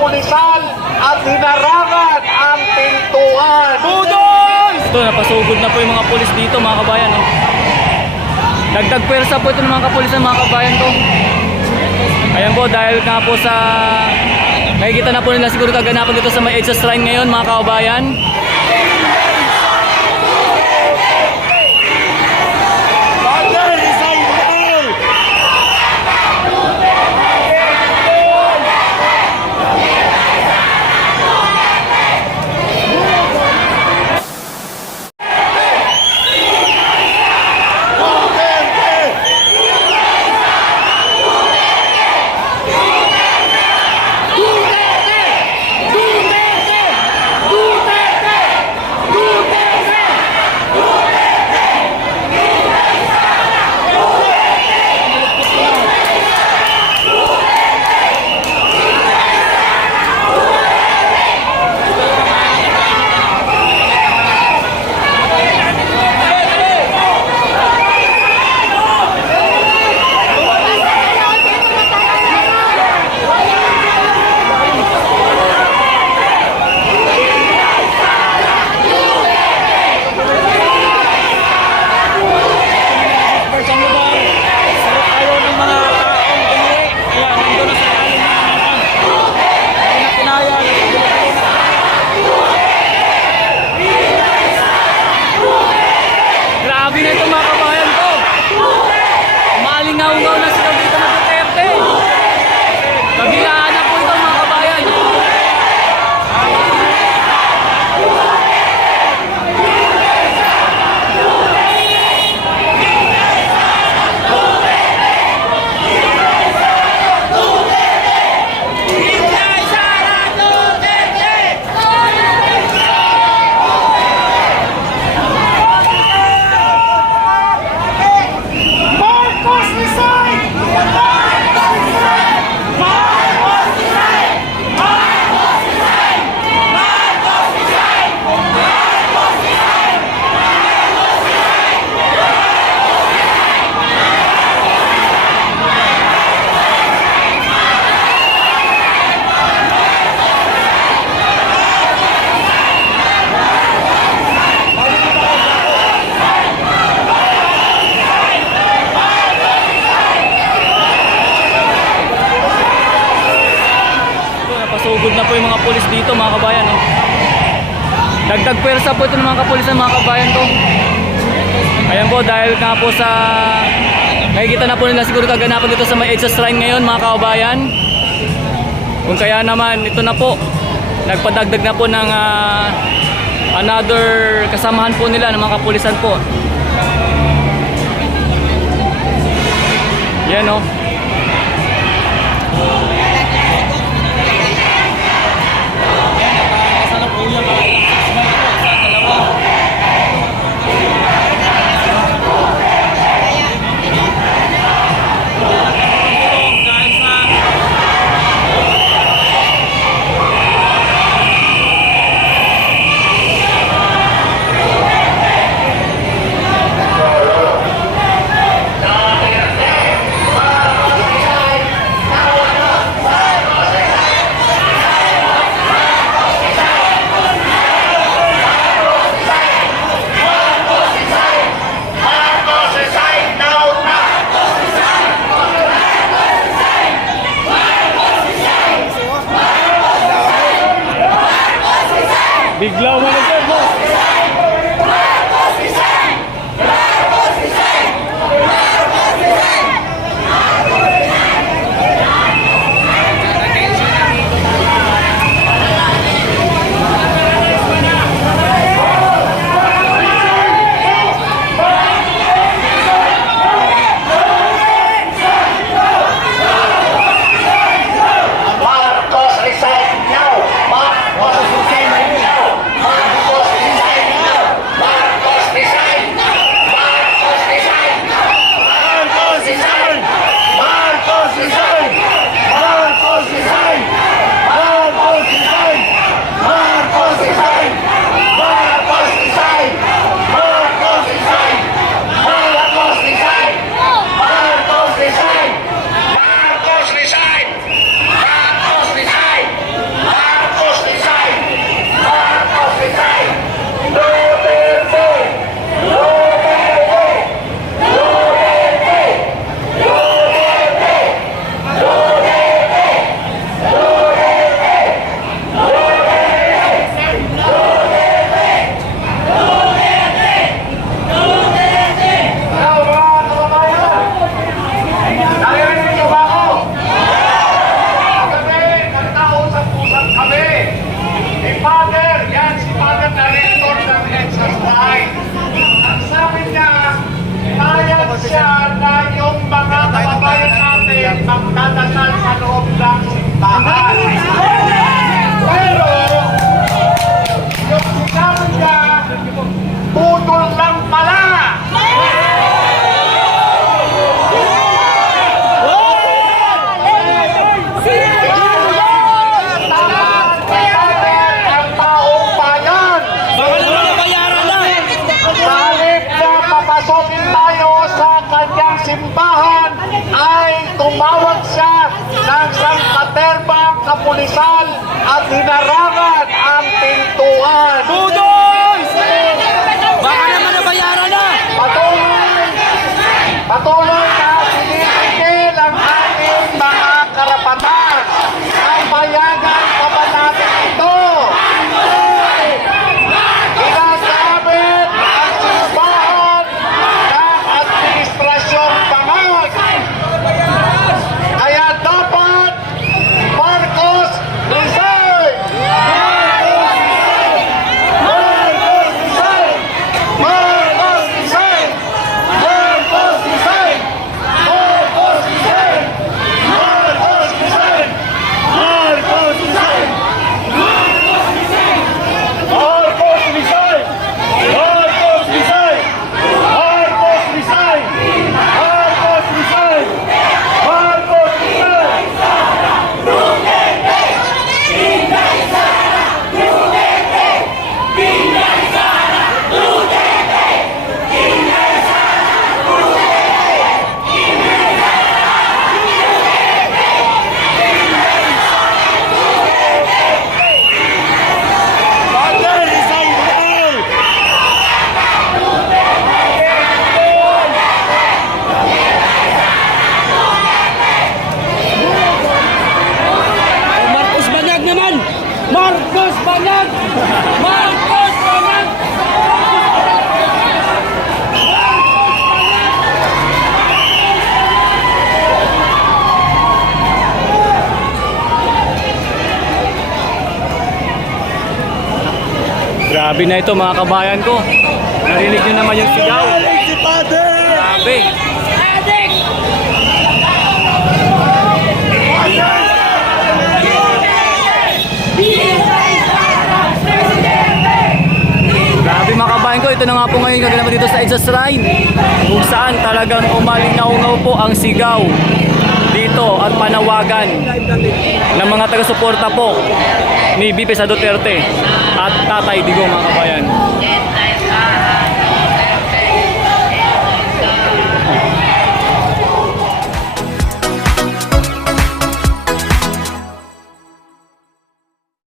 kapulisan at hinarangan ang pintuan. Ito, napasugod na po yung mga pulis dito mga kabayan. Oh. Dagdag pwersa po ito ng mga kapulisan mga kabayan ko. Ayan po, dahil nga po sa nakikita na po nila siguro kaganapan dito sa may EDSA Shrine ngayon mga kabayan. Napasugod na po yung mga pulis dito mga kabayan. Oh. Dagdag pwersa po ito ng mga kapulisan mga kabayan ko. Ayan po, dahil nga po sa nakikita na po nila siguro kaganapan dito sa may EDSA Shrine ngayon mga kabayan. Kung kaya naman ito na po, nagpadagdag na po ng another kasamahan po nila ng mga kapulisan po. Yan o. budol lang pala. Ang taong bayan. Halip na papasokin tayo sa kanyang simbahan ay tumawag siya ng sangkaterbang kapulisan at hinarangan ang pintuan. Baka naman nabayaran na! Patuloy na sinipigil ang ating mga karapatan. Ang payagan pa ba natin ito? Ginagamit ang simbahan ng administrasyong bangag. Kaya dapat Marcos resign! Marcos resign! Marcos resign! Marcos resign! Marcos resign! Marcos resign! Marcos resign! Marcos resign! Marcos resign! Marcos resign! Marcos resign! Marcos resign! Marcos Banyag naman! Marcos Banyag! Marcos Banyag! Grabe na ito mga kabayan ko. Narinig nyo naman yung sigaw. Grabe. Grabe mga kabayan ko, ito na nga po ngayon kaganapan dito sa EDSA Shrine, kung saan talagang umalingaw-ngaw po ang sigaw dito at panawagan ng mga taga-suporta po ni VP sa Duterte at Tatay Digong mga kabayan.